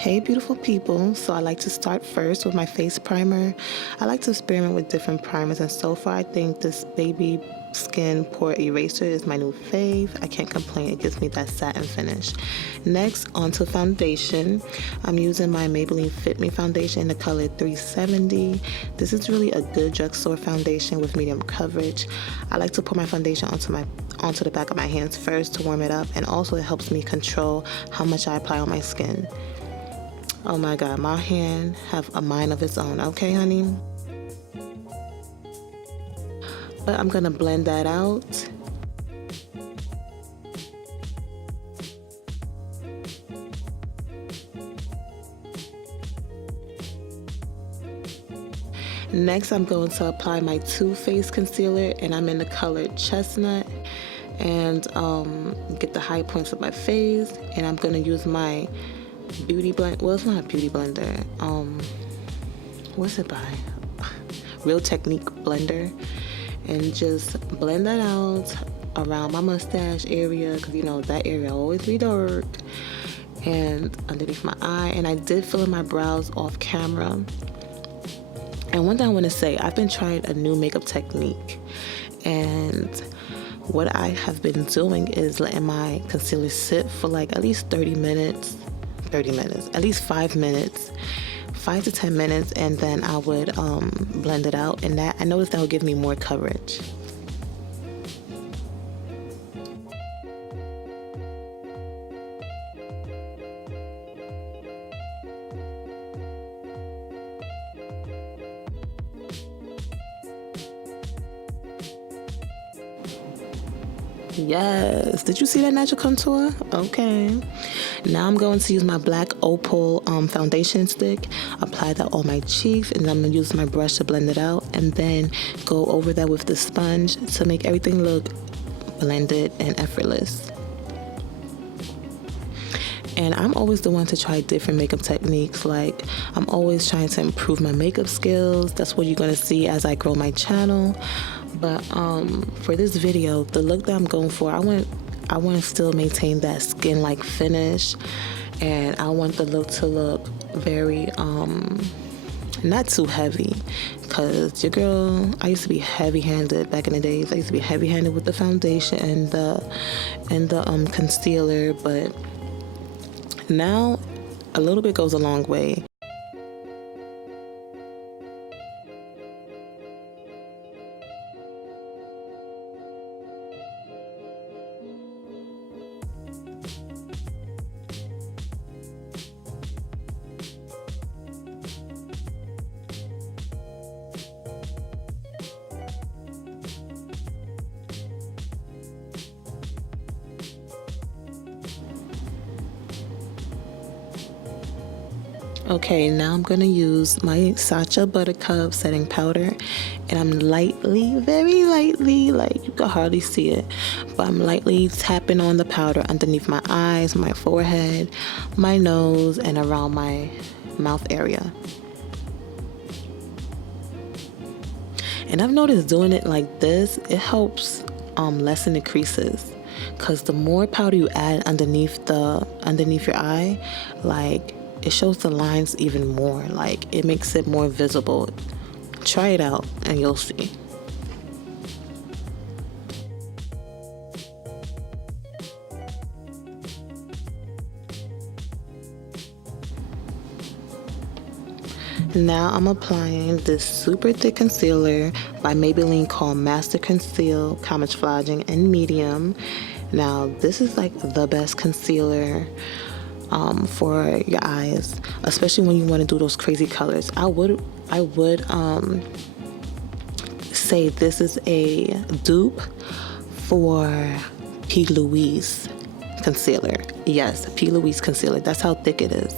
Hey beautiful people, so I like to start first with my face primer. I like to experiment with different primers, and so far I think this Baby Skin Pore Eraser is my new fave. I can't complain, it gives me that satin finish. Next, onto foundation. I'm using my Maybelline Fit Me foundation in the color 370. This is really a good drugstore foundation with medium coverage. I like to put my foundation onto the back of my hands first to warm it up, and also it helps me control how much I apply on my skin. Oh my god, my hand have a mind of its own, okay honey? But I'm gonna blend that out. Next, I'm going to apply my Too Faced concealer, and I'm in the color Chestnut, and get the high points of my face, and I'm gonna use my beauty blend. Well, it's not a beauty blender. What's it by? Real Technique blender, and just blend that out around my mustache area, because you know that area always be dark, and underneath my eye. And I did fill in my brows off camera. And one thing I want to say, I've been trying a new makeup technique, and what I have been doing is letting my concealer sit for like at least 30 minutes, at least 5 minutes, 5 to 10 minutes, and then I would blend it out, and that I noticed that would give me more coverage. Yes, did you see that natural contour? Okay, now I'm going to use my black opal foundation stick, apply that on my cheeks, and I'm gonna use my brush to blend it out, and then go over that with the sponge to make everything look blended and effortless. And I'm always the one to try different makeup techniques. Like, I'm always trying to improve my makeup skills. That's what you're gonna see as I grow my channel. But for this video, the look that I'm going for, I want to still maintain that skin-like finish, and I want the look to look very not too heavy, because your girl, I used to be heavy-handed back in the days. I used to be heavy-handed with the foundation and the concealer, but now a little bit goes a long way. Okay, now I'm gonna use my Sacha Buttercup setting powder, and I'm lightly, very lightly, like you can hardly see it, but I'm lightly tapping on the powder underneath my eyes, my forehead, my nose, and around my mouth area. And I've noticed doing it like this, it helps lessen the creases, because the more powder you add underneath your eye, like, it shows the lines even more. Like, it makes it more visible. Try it out and you'll see. Now I'm applying this super thick concealer by Maybelline called Master Conceal Camouflaging in Medium. Now this is like the best concealer for your eyes, especially when you want to do those crazy colors. I would say this is a dupe for P. Louise concealer. Yes, P. Louise concealer. That's how thick it is.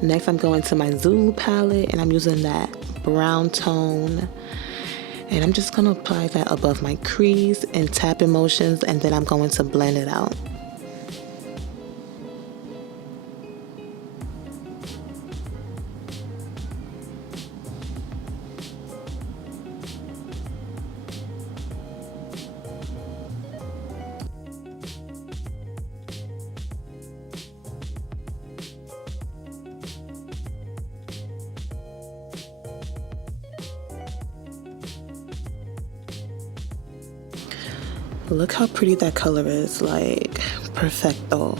Next, I'm going to my Zulu palette, and I'm using that brown tone. And I'm just going to apply that above my crease in tapping motions, and then I'm going to blend it out. Look how pretty that color is, like perfecto.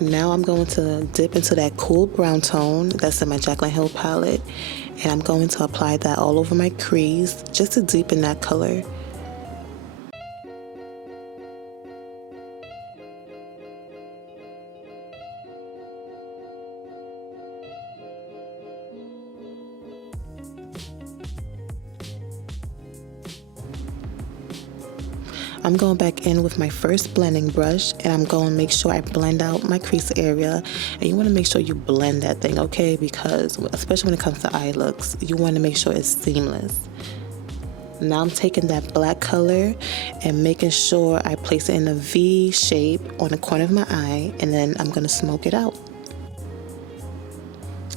Now I'm going to dip into that cool brown tone that's in my Jacklyn Hill palette, and I'm going to apply that all over my crease just to deepen that color. I'm going back in with my first blending brush, and I'm going to make sure I blend out my crease area. And you want to make sure you blend that thing, okay? Because especially when it comes to eye looks, you want to make sure it's seamless. Now I'm taking that black color and making sure I place it in a V shape on the corner of my eye, and then I'm going to smoke it out.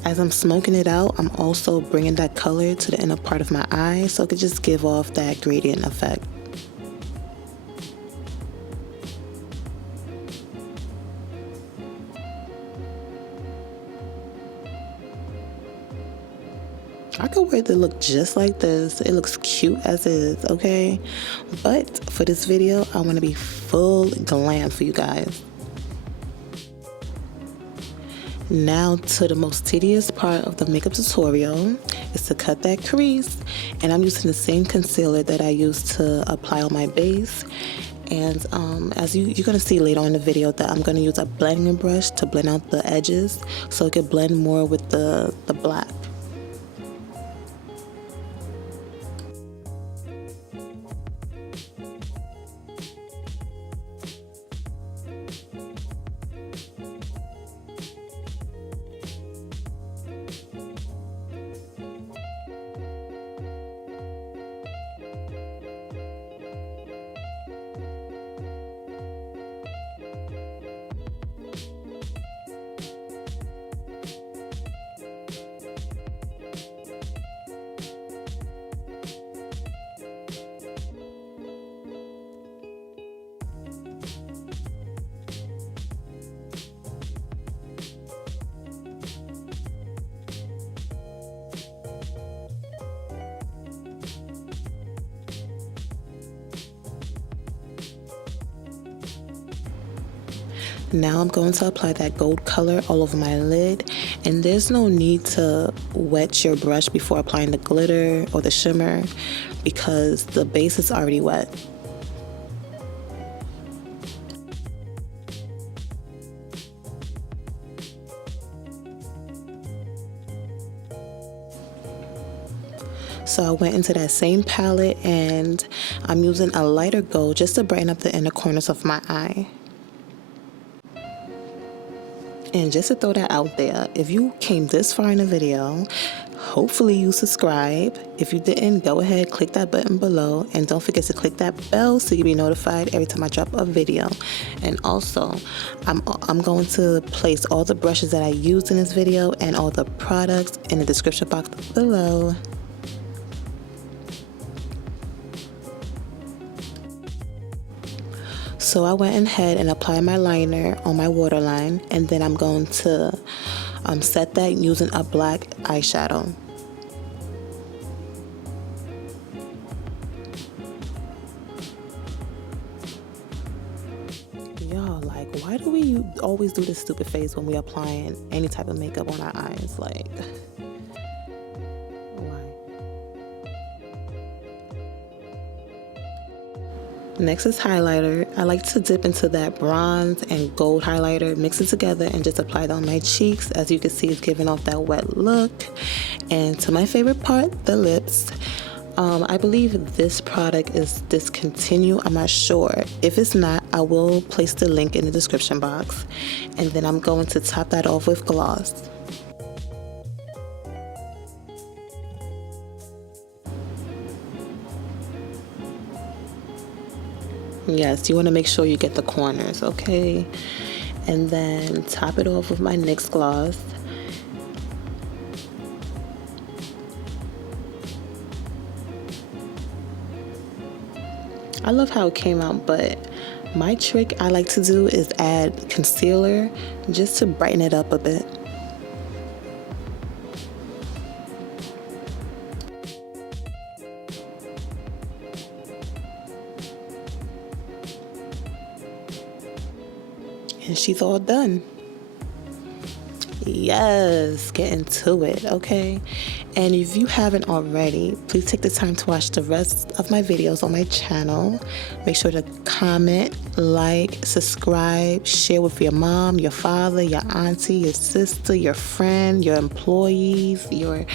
As I'm smoking it out, I'm also bringing that color to the inner part of my eye so it could just give off that gradient effect. I could wear the look just like this. It looks cute as is, okay? But for this video, I want to be full glam for you guys. Now to the most tedious part of the makeup tutorial is to cut that crease. And I'm using the same concealer that I used to apply on my base. And as you're going to see later on in the video that I'm going to use a blending brush to blend out the edges so it could blend more with the black. Now I'm going to apply that gold color all over my lid, and there's no need to wet your brush before applying the glitter or the shimmer because the base is already wet. So I went into that same palette and I'm using a lighter gold just to brighten up the inner corners of my eye. And just to throw that out there, if you came this far in the video, hopefully you subscribe. If you didn't, go ahead, click that button below, and don't forget to click that bell so you'll be notified every time I drop a video. And also, I'm going to place all the brushes that I used in this video and all the products in the description box below. So I went ahead and applied my liner on my waterline, and then I'm going to set that using a black eyeshadow. Y'all, like, why do we always do this stupid face when we applying any type of makeup on our eyes? Like, next is highlighter. I like to dip into that bronze and gold highlighter, mix it together, and just apply it on my cheeks. As you can see, it's giving off that wet look. And to my favorite part, the lips. I believe this product is discontinued. I'm not sure. If it's not, I will place the link in the description box. And then I'm going to top that off with gloss. Yes, you want to make sure you get the corners, okay? And then top it off with my NYX gloss. I love how it came out, but my trick I like to do is add concealer just to brighten it up a bit. And she's all done. Yes, get into it, okay? And if you haven't already, please take the time to watch the rest of my videos on my channel. Make sure to comment, like, subscribe, share with your mom, your father, your auntie, your sister, your friend, your employees, your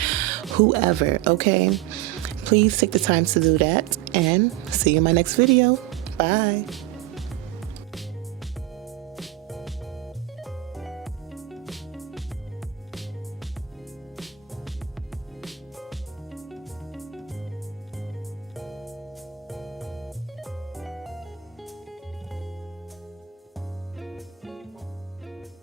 whoever, okay? Please take the time to do that, and see you in my next video. Bye.